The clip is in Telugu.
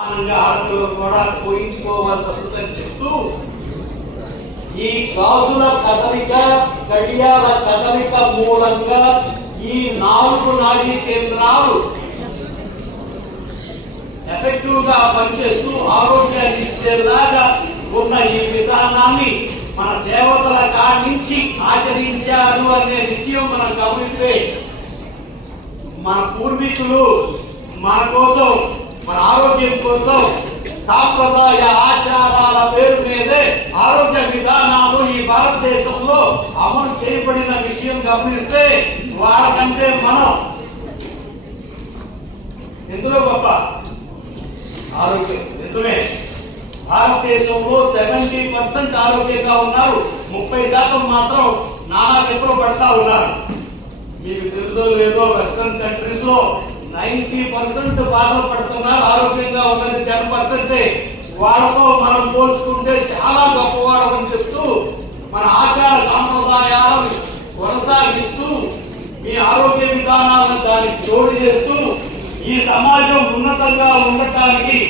ఆడపిల్లలు కూడా పోయించుకోవాల్సి వస్తుందని చెప్తూ ఈ గాజుల కదలిక గడియాల కదలిక మూలంగా ఈ 4 నాడీ కేంద్రాలు ఎఫెక్టివ్ గా పనిచేస్తూ ఆరోగ్యాన్ని ఇచ్చేలాగా ఉన్న ఈ విధానాన్ని మన దేవతల కాడి నుంచి ఆచరించారు అనే విషయం మనం గమనిస్తే మన పూర్వీకులు మన కోసం మన ఆరోగ్యం కోసం సాంప్రదాయ ఆచారాల పేరు మీదే ఆరోగ్య విధానాలు ఈ భారతదేశంలో అమలు చేయబడిన విషయం గమనిస్తే వాళ్ళకంటే మనం ఎందులో గొప్ప ఆరోగ్యం నిజమే. భారతదేశంలో 70% ఆరోగ్యంగా ఉన్నారు, 30% మాత్రం నానా తిప్పలు పడతా ఉన్నారు. మీకు తెలుసో లేదో వెస్టర్న్ కంట్రీస్ లో 90% బాధలు పడుతున్నారు, ఆరోగ్యంగా ఉన్నది 10%. వాళ్ళతో మనం పోల్చుకుంటే చాలా గొప్పవాడమని చెప్తూ మన ఆచార సాంప్రదాయాలను కొనసాగిస్తూ మీ ఆరోగ్య విధానాలను దానికి జోడు చేస్తూ ఈ సమాజం ఉన్నతంగా ఉండటానికి